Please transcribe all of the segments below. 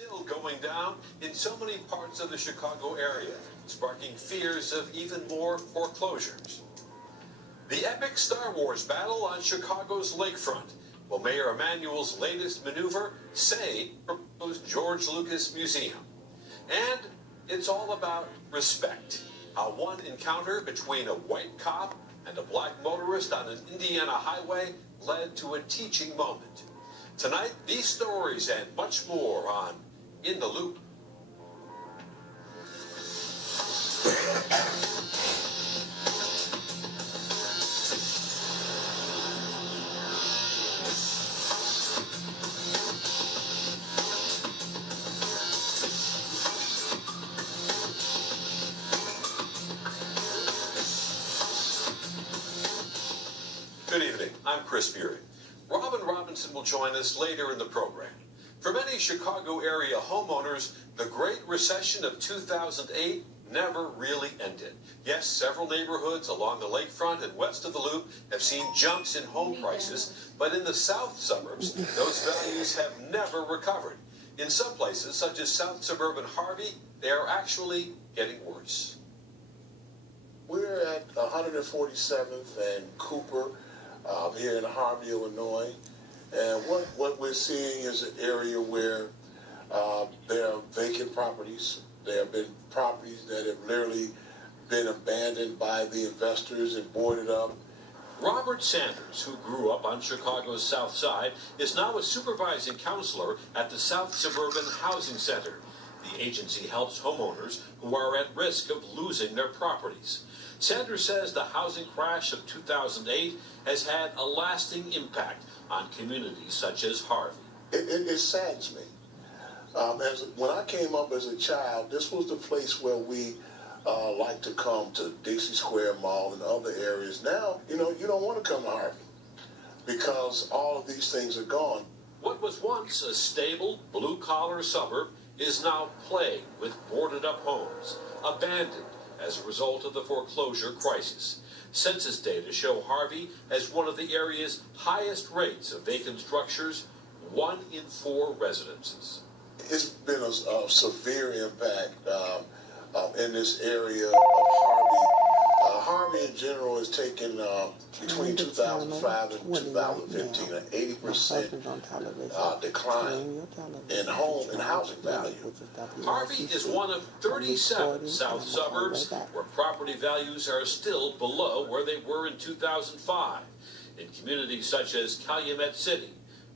Still going down in so many parts of the Chicago area, sparking fears of even more foreclosures. The epic Star Wars battle on Chicago's lakefront. Will Mayor Emanuel's latest maneuver say proposed George Lucas Museum? And it's all about respect. How one encounter between a white cop and a black motorist on an Indiana highway led to a teaching moment. Tonight, these stories and much more on In the Loop. Good evening. I'm Chris Bury. Robin Robinson will join us later in the program. For many Chicago area homeowners, the Great Recession of 2008 never really ended. Yes, several neighborhoods along the lakefront and west of the Loop have seen jumps in home prices, but in the south suburbs, those values have never recovered. In some places, such as South Suburban Harvey, they are actually getting worse. We're at 147th and Cooper here in Harvey, Illinois. And what we're seeing is an area where there are vacant properties. There have been properties that have literally been abandoned by the investors and boarded up. Robert Sanders, who grew up on Chicago's South Side, is now a supervising counselor at the South Suburban Housing Center. The agency helps homeowners who are at risk of losing their properties. Sanders says the housing crash of 2008 has had a lasting impact on communities such as Harvey. It saddens me. When I came up as a child, this was the place where we like to come to Dixie Square Mall and other areas. Now, you don't want to come to Harvey because all of these things are gone. What was once a stable, blue-collar suburb is now plagued with boarded-up homes, abandoned as a result of the foreclosure crisis. Census data show Harvey as one of the area's highest rates of vacant structures, 1 in 4 residences. It's been a severe impact in this area of Harvey. Harvey in general has taken between 2005 and 2015 an 80% decline in housing value. Harvey is one of 37 south suburbs where property values are still below where they were in 2005. In communities such as Calumet City,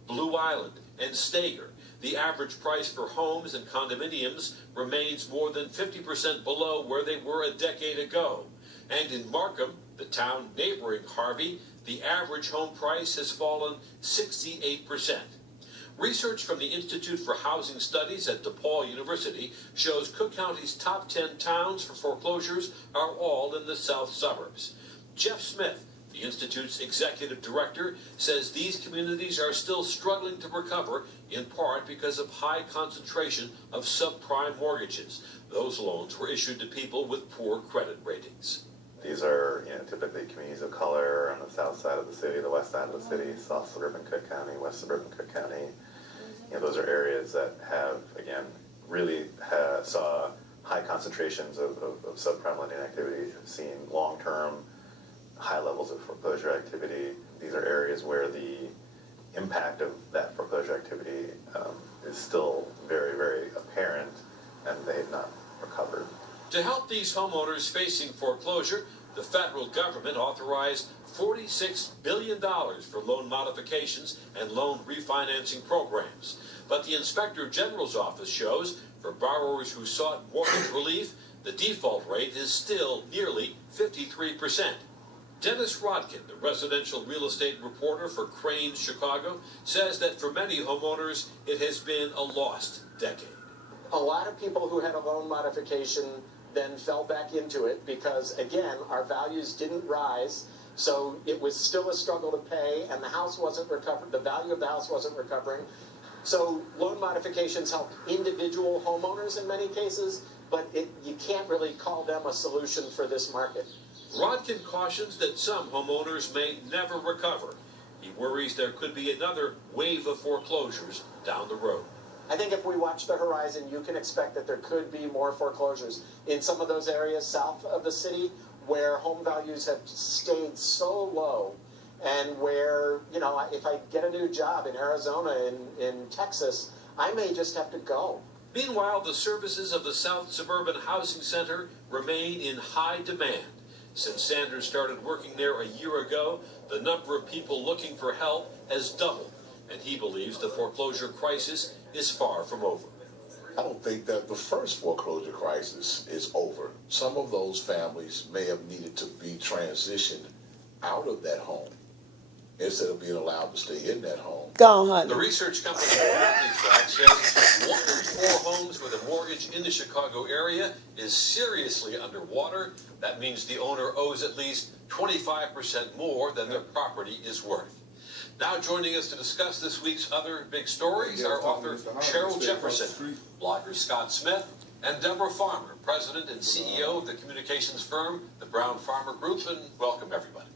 Blue Island, and Stager, the average price for homes and condominiums remains more than 50% below where they were a decade ago. And in Markham, the town neighboring Harvey, the average home price has fallen 68%. Research from the Institute for Housing Studies at DePaul University shows Cook County's top 10 towns for foreclosures are all in the south suburbs. Jeff Smith, the Institute's executive director, says these communities are still struggling to recover, in part because of high concentration of subprime mortgages. Those loans were issued to people with poor credit ratings. These are, typically communities of color on the south side of the city, the west side of the city, South Suburban Cook County, West Suburban Cook County. Those are areas that have, again, really saw high concentrations of subprime lending activity, have seen long-term high levels of foreclosure activity. These are areas where the impact of that foreclosure activity is still very, very apparent, and they have not recovered. To help these homeowners facing foreclosure, the federal government authorized $46 billion for loan modifications and loan refinancing programs. But the Inspector General's office shows for borrowers who sought mortgage relief, the default rate is still nearly 53%. Dennis Rodkin, the residential real estate reporter for Crain's Chicago, says that for many homeowners, it has been a lost decade. A lot of people who had a loan modification then fell back into it because, again, our values didn't rise, so it was still a struggle to pay, and the house wasn't recovering, the value of the house wasn't recovering. So loan modifications helped individual homeowners in many cases, but you can't really call them a solution for this market. Rodkin cautions that some homeowners may never recover. He worries there could be another wave of foreclosures down the road. I think if we watch the horizon, you can expect that there could be more foreclosures in some of those areas south of the city where home values have stayed so low, and where, you know, if I get a new job in Arizona, in Texas, I may just have to go. Meanwhile, the services of the South Suburban Housing Center remain in high demand. Since Sanders started working there a year ago, the number of people looking for help has doubled, and he believes the foreclosure crisis is far from over. I don't think that the first foreclosure crisis is over. Some of those families may have needed to be transitioned out of that home instead of being allowed to stay in that home. Go on, honey. The research company Realty Track says 1 in 4 homes with a mortgage in the Chicago area is seriously underwater. That means the owner owes at least 25% more than their property is worth. Now joining us to discuss this week's other big stories are author Cheryl Jefferson, blogger Scott Smith, and Deborah Farmer, president and CEO of the communications firm, the Brown Farmer Group, and welcome everybody.